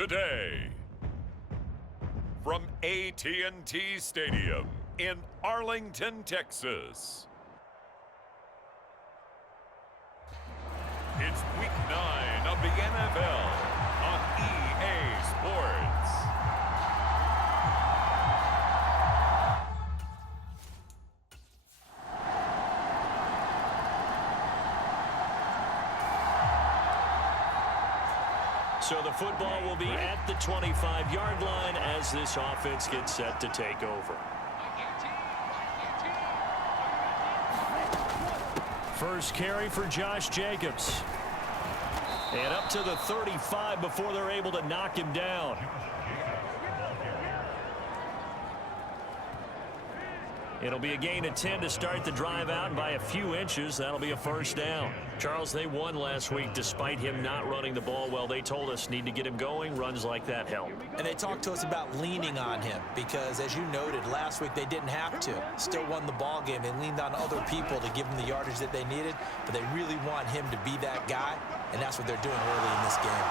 today. From AT&T Stadium in Arlington, Texas. It's week 9 of the NFL on EA Sports. So the football will be at the 25-yard line as this offense gets set to take over. First carry for Josh Jacobs. And up to the 35 before they're able to knock him down. It'll be a gain of 10 to start the drive out, and by a few inches, that'll be a first down. Charles, they won last week despite him not running the ball well. They told us need to get him going. Runs like that help. And they talked to us about leaning on him because, as you noted, last week they didn't have to. Still won the ball game. They leaned on other people to give them the yardage that they needed, but they really want him to be that guy, and that's what they're doing early in this game.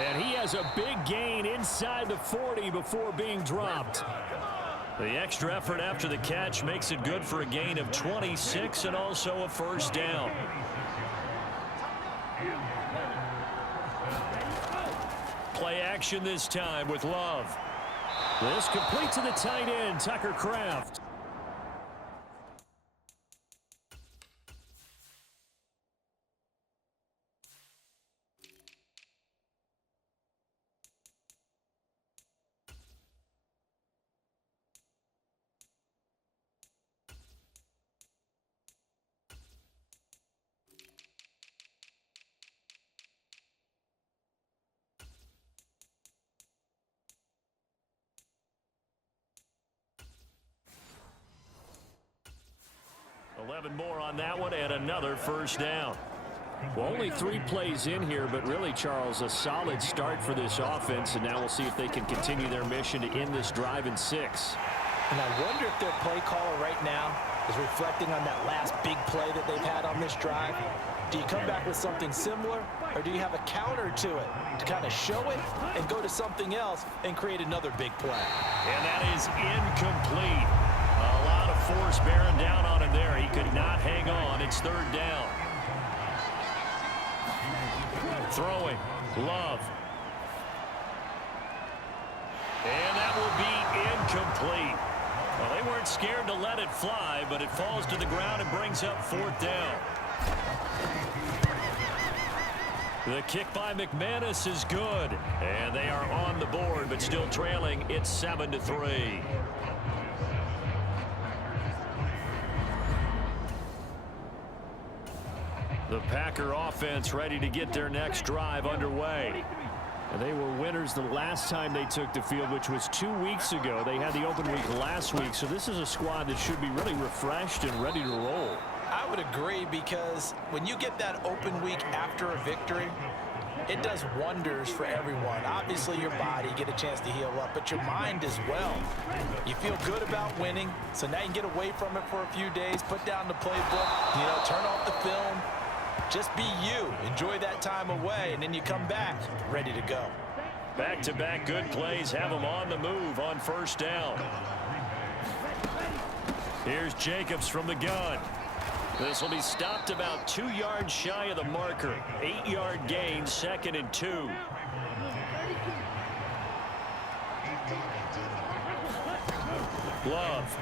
And he has a big gain inside the 40 before being dropped. The extra effort after the catch makes it good for a gain of 26 and also a first down. Play action this time with Love. This complete to the tight end, Tucker Kraft. More on that one and another first down. Well, only 3 plays in here, but really, Charles, a solid start for this offense, and now we'll see if they can continue their mission to end this drive in 6. And I wonder if their play caller right now is reflecting on that last big play that they've had on this drive. Do you come back with something similar, or do you have a counter to it to kind of show it and go to something else and create another big play? And that is incomplete. A lot of force bearing down on him there. He could not hang on. It's third down. Throwing. Love. And that will be incomplete. Well, they weren't scared to let it fly, but it falls to the ground and brings up fourth down. The kick by McManus is good. And they are on the board, but still trailing. It's 7-3. The Packer offense ready to get their next drive underway. And they were winners the last time they took the field, which was 2 weeks ago. They had the open week last week, so this is a squad that should be really refreshed and ready to roll. I would agree, because when you get that open week after a victory, it does wonders for everyone. Obviously, your body, get a chance to heal up, but your mind as well. You feel good about winning, so now you can get away from it for a few days, put down the playbook, turn off the film. Just be you. Enjoy that time away, and then you come back ready to go. Back-to-back good plays have them on the move on first down. Here's Jacobs from the gun. This will be stopped about 2 yards shy of the marker. 8-yard gain, 2nd and 2. Love.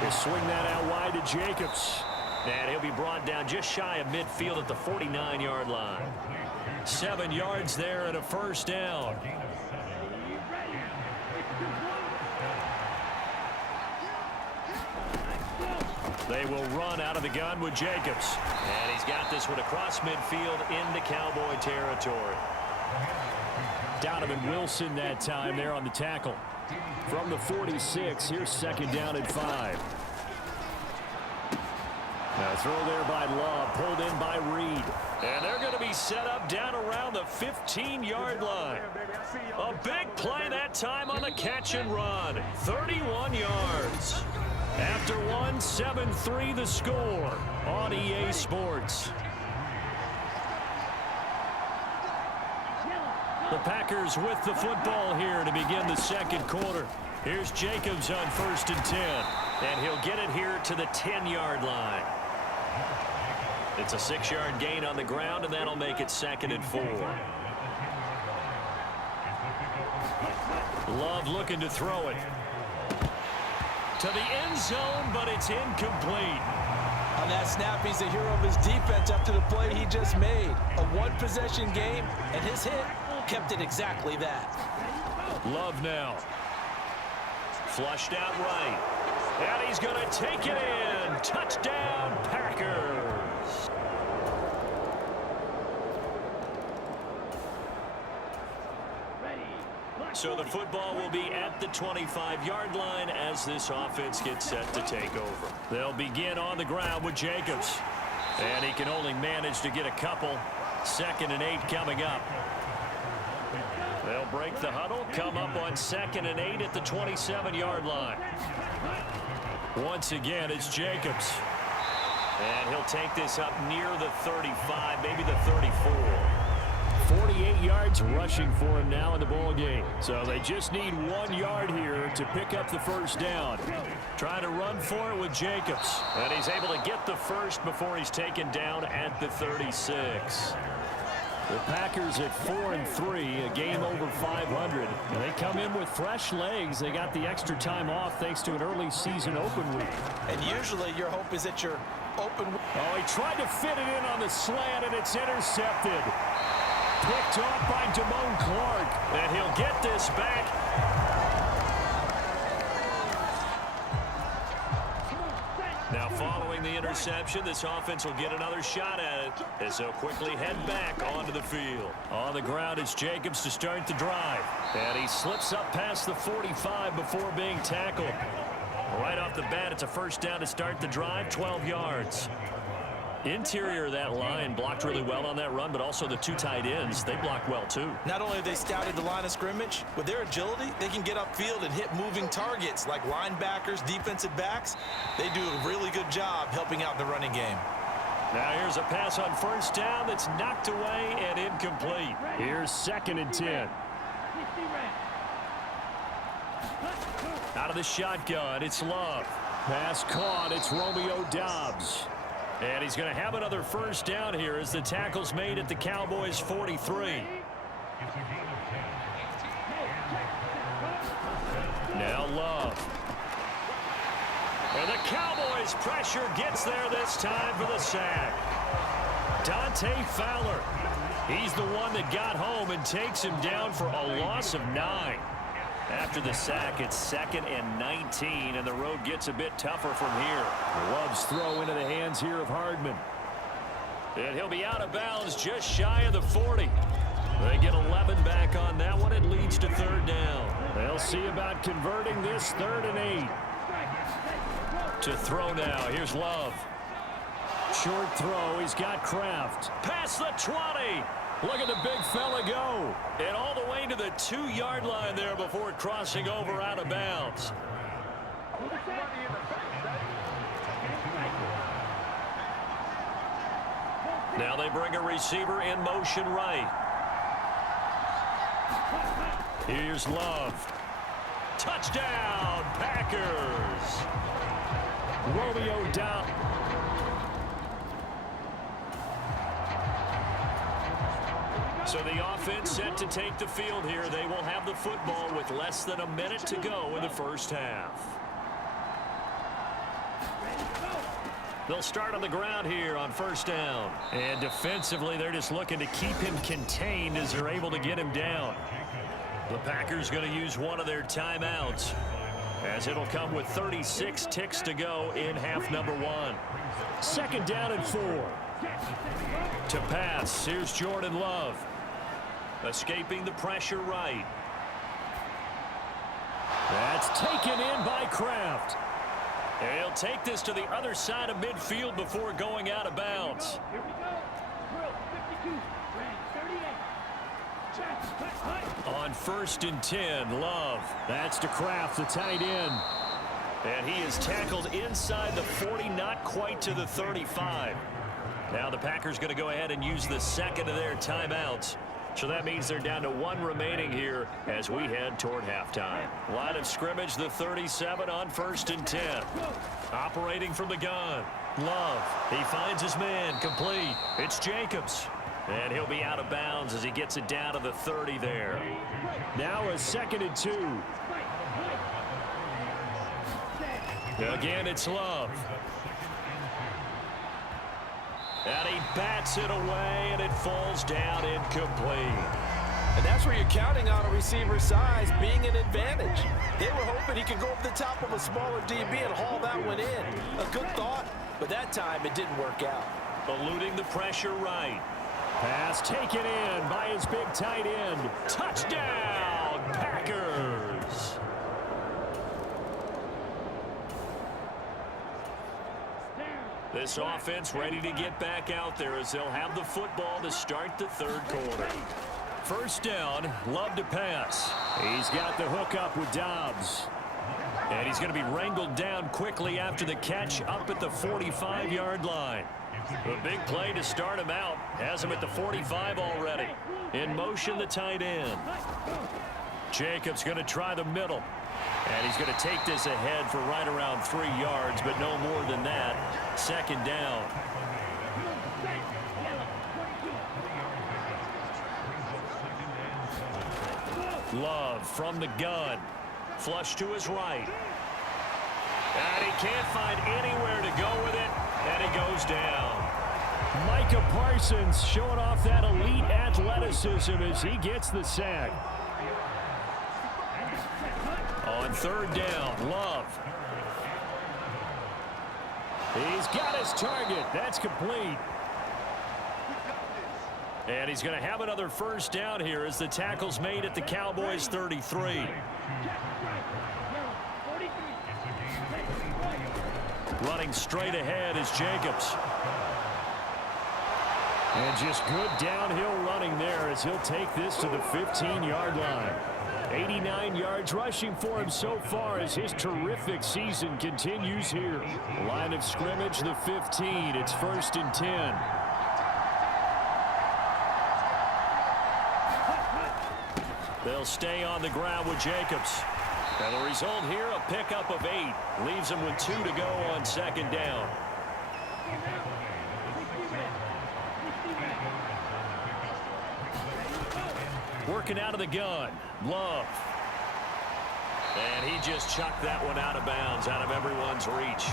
He'll swing that out wide to Jacobs. And he'll be brought down just shy of midfield at the 49-yard line. 7 yards there and a first down. They will run out of the gun with Jacobs. And he's got this one across midfield into Cowboy territory. Donovan Wilson that time there on the tackle. From the 46, here's 2nd down and 5. Now throw there by Love, pulled in by Reed. And they're going to be set up down around the 15-yard line. A big play that time on the catch and run. 31 yards. After one, 7-3 the score on EA Sports. The Packers with the football here to begin the second quarter. Here's Jacobs on 1st and 10. And he'll get it here to the 10-yard line. It's a 6-yard gain on the ground, and that'll make it 2nd and 4. Love looking to throw it. To the end zone, but it's incomplete. On that snap, he's the hero of his defense after the play he just made. A one-possession game, and his hit kept it exactly that. Love now. Flushed out right. And he's going to take it in. Touchdown, Packers. So the football will be at the 25-yard line as this offense gets set to take over. They'll begin on the ground with Jacobs. And he can only manage to get a couple. 2nd and 8 coming up. They'll break the huddle, come up on 2nd and 8 at the 27-yard line. Once again, it's Jacobs. And he'll take this up near the 35, maybe the 34. 48 yards rushing for him now in the ball game. So they just need 1 yard here to pick up the first down. Trying to run for it with Jacobs. And he's able to get the first before he's taken down at the 36. The Packers at 4-3, a game over 500. And they come in with fresh legs. They got the extra time off thanks to an early season open week. And usually your hope is that you're open. Oh, he tried to fit it in on the slant, and it's intercepted. Picked off by Damone Clark. And he'll get this back. Now following the interception, this offense will get another shot at it as they'll quickly head back onto the field. On the ground, it's Jacobs to start the drive. And he slips up past the 45 before being tackled. Right off the bat, it's a first down to start the drive, 12 yards. Interior of that line blocked really well on that run, but also the 2 tight ends, they blocked well too. Not only have they scouted the line of scrimmage, with their agility, they can get upfield and hit moving targets like linebackers, defensive backs. They do a really good job helping out the running game. Now here's a pass on first down that's knocked away and incomplete. Here's 2nd and 10. Out of the shotgun, it's Love. Pass caught, it's Romeo Doubs. And he's going to have another first down here as the tackle's made at the Cowboys 43. Now Love. And the Cowboys pressure gets there this time for the sack. Dante Fowler. He's the one that got home and takes him down for a loss of 9. After the sack, it's 2nd and 19, and the road gets a bit tougher from here. Love's throw into the hands here of Hardman. And he'll be out of bounds just shy of the 40. They get 11 back on that one. It leads to 3rd down. They'll see about converting this 3rd and 8. To throw now. Here's Love. Short throw. He's got Kraft. Past the 20. Look at the big fella go. And all the way to the 2-yard line there before crossing over out of bounds. Now they bring a receiver in motion right. Here's Love. Touchdown, Packers. Romeo down. So the offense set to take the field here. They will have the football with less than a minute to go in the first half. They'll start on the ground here on first down. And defensively, they're just looking to keep him contained as they're able to get him down. The Packers going to use one of their timeouts, as it'll come with 36 ticks to go in half number 1. 2nd down and 4. To pass, here's Jordan Love. Escaping the pressure right. That's taken in by Kraft. And he'll take this to the other side of midfield before going out of bounds. Here we go. Drill 52. Ready, 38. On 1st and 10, Love. That's to Kraft, the tight end. And he is tackled inside the 40, not quite to the 35. Now the Packers going to go ahead and use the 2nd of their timeouts. So that means they're down to 1 remaining here as we head toward halftime. Line of scrimmage, the 37 on 1st and 10. Operating from the gun. Love. He finds his man. Complete. It's Jacobs. And he'll be out of bounds as he gets it down to the 30 there. Now a 2nd and 2. Again, it's Love. And he bats it away, and it falls down incomplete. And that's where you're counting on a receiver's size being an advantage. They were hoping he could go over the top of a smaller DB and haul that one in. A good thought, but that time it didn't work out. Eluding the pressure right. Pass taken in by his big tight end. Touchdown, Packers. This offense ready to get back out there as they'll have the football to start the 3rd quarter. 1st down, Love to pass. He's got the hook up with Dobbs. And he's going to be wrangled down quickly after the catch up at the 45-yard line. A big play to start him out. Has him at the 45 already. In motion, the tight end. Jacobs going to try the middle. And he's going to take this ahead for right around 3 yards, but no more than that. 2nd down. Love from the gun. Flush to his right. And he can't find anywhere to go with it, and he goes down. Micah Parsons showing off that elite athleticism as he gets the sack. On 3rd down, Love. He's got his target. That's complete. And he's going to have another 1st down here as the tackle's made at the Cowboys 33. Running straight ahead is Jacobs. And just good downhill running there as he'll take this to the 15-yard line. 89 yards rushing for him so far as his terrific season continues here. Line of scrimmage, the 15. It's 1st and 10. They'll stay on the ground with Jacobs. And the result here, a pickup of 8. Leaves him with 2 to go on 2nd down. Working out of the gun. Love. And he just chucked that one out of bounds, out of everyone's reach.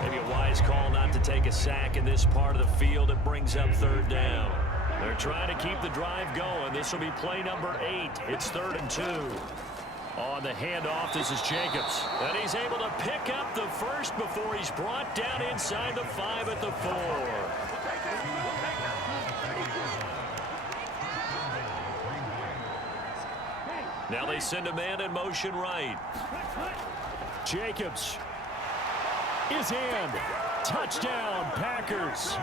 Maybe a wise call not to take a sack in this part of the field. It brings up 3rd down. They're trying to keep the drive going. This will be play number 8. It's 3rd and 2. On the handoff, this is Jacobs. And he's able to pick up the 1st before he's brought down inside the 5 at the 4. Now they send a man in motion right. Jacobs is in. Touchdown, Packers.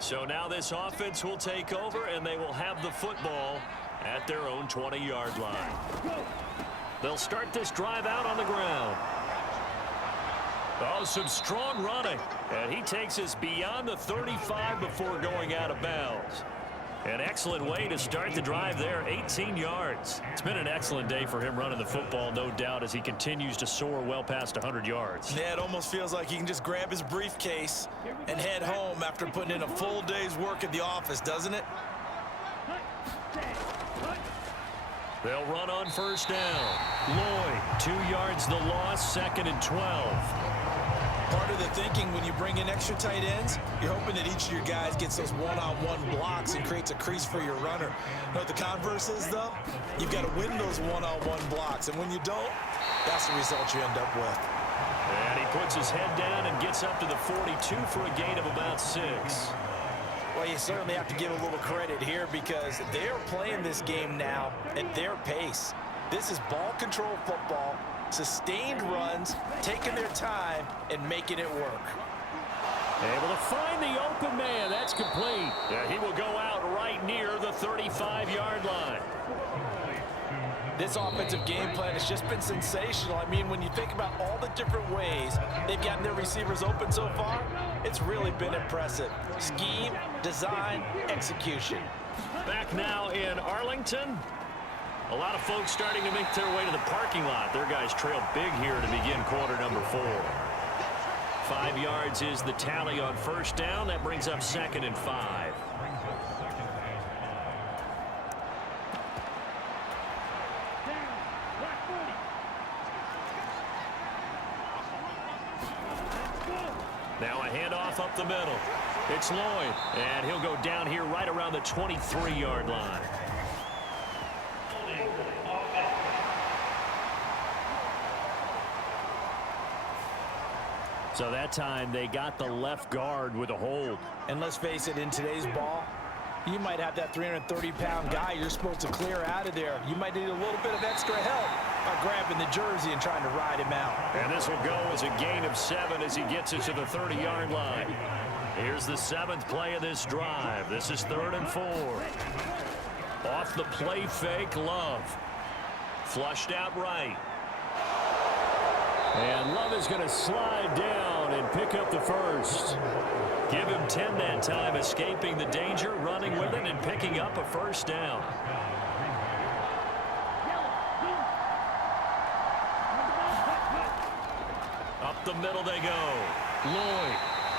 So now this offense will take over, and they will have the football at their own 20-yard line. They'll start this drive out on the ground. Oh, some strong running. And he takes us beyond the 35 before going out of bounds. An excellent way to start the drive there, 18 yards. It's been an excellent day for him running the football, no doubt, as he continues to soar well past 100 yards. Yeah, it almost feels like he can just grab his briefcase and head home after putting in a full day's work at the office, doesn't it? They'll run on 1st down. Lloyd, 2 yards the loss, 2nd and 12. Part of the thinking when you bring in extra tight ends, you're hoping that each of your guys gets those one-on-one blocks and creates a crease for your runner. You know what the converse is, though? You've got to win those one-on-one blocks, and when you don't, that's the result you end up with. And he puts his head down and gets up to the 42 for a gain of about 6. Well, you certainly have to give a little credit here because they're playing this game now at their pace. This is ball control football, sustained runs, taking their time, and making it work. Able to find the open man. That's complete. Yeah, he will go out right near the 35-yard line. This offensive game plan has just been sensational. I mean, when you think about all the different ways they've gotten their receivers open so far, it's really been impressive. Scheme, design, execution. Back now in Arlington. A lot of folks starting to make their way to the parking lot. Their guys trail big here to begin quarter number 4. 5 yards is the tally on first down. That brings up 2nd and 5. Now a handoff up the middle. It's Lloyd, and he'll go down here right around the 23-yard line. So that time they got the left guard with a hold. And let's face it, in today's ball, you might have that 330-pound guy you're supposed to clear out of there. You might need a little bit of extra help by grabbing the jersey and trying to ride him out. And this will go as a gain of 7 as he gets it to the 30-yard line. Here's the 7th play of this drive. This is 3rd and 4. Off the play fake, Love. Flushed out right. And Love is going to slide down and pick up the first. Give him 10 that time, escaping the danger, running with it, and picking up a first down. Up the middle they go. Lloyd.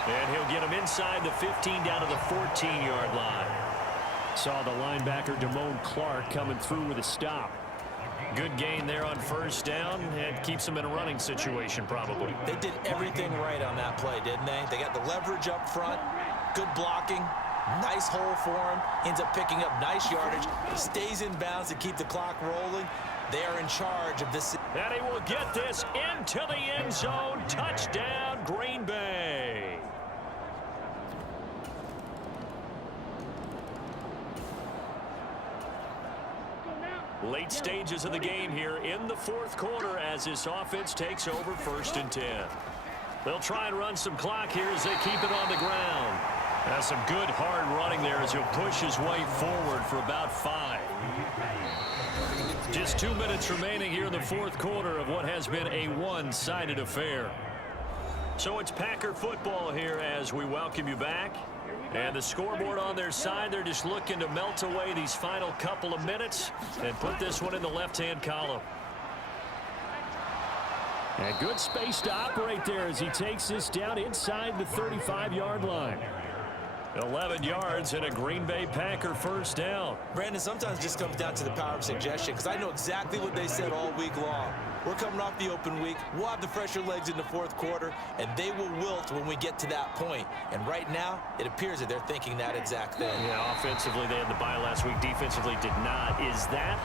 And he'll get him inside the 15 down to the 14-yard line. Saw the linebacker, Damone Clark, coming through with a stop. Good gain there on first down. It keeps them in a running situation, probably. They did everything right on that play, didn't they? They got the leverage up front, good blocking, nice hole for him, ends up picking up nice yardage, stays in bounds to keep the clock rolling. They are in charge of this. And he will get this into the end zone. Touchdown, Green Bay. Late stages of the game here in the 4th quarter as this offense takes over 1st and 10. They'll try and run some clock here as they keep it on the ground. That's some good hard running there as he'll push his way forward for about 5. Just 2 minutes remaining here in the 4th quarter of what has been a one-sided affair. So it's Packer football here as we welcome you back. And the scoreboard on their side, they're just looking to melt away these final couple of minutes and put this one in the left-hand column. And good space to operate there as he takes this down inside the 35-yard line. 11 yards and a Green Bay Packer first down. Brandon, sometimes it just comes down to the power of suggestion, because I know exactly what they said all week long. We're coming off the open week. We'll have the fresher legs in the 4th quarter, and they will wilt when we get to that point. And right now, it appears that they're thinking that exact thing. Yeah, offensively, they had the bye last week. Defensively, did not. Is that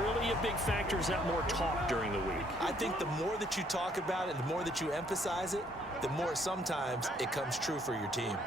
really a big factor? Is that more talk during the week? I think the more that you talk about it, the more that you emphasize it, the more sometimes it comes true for your team.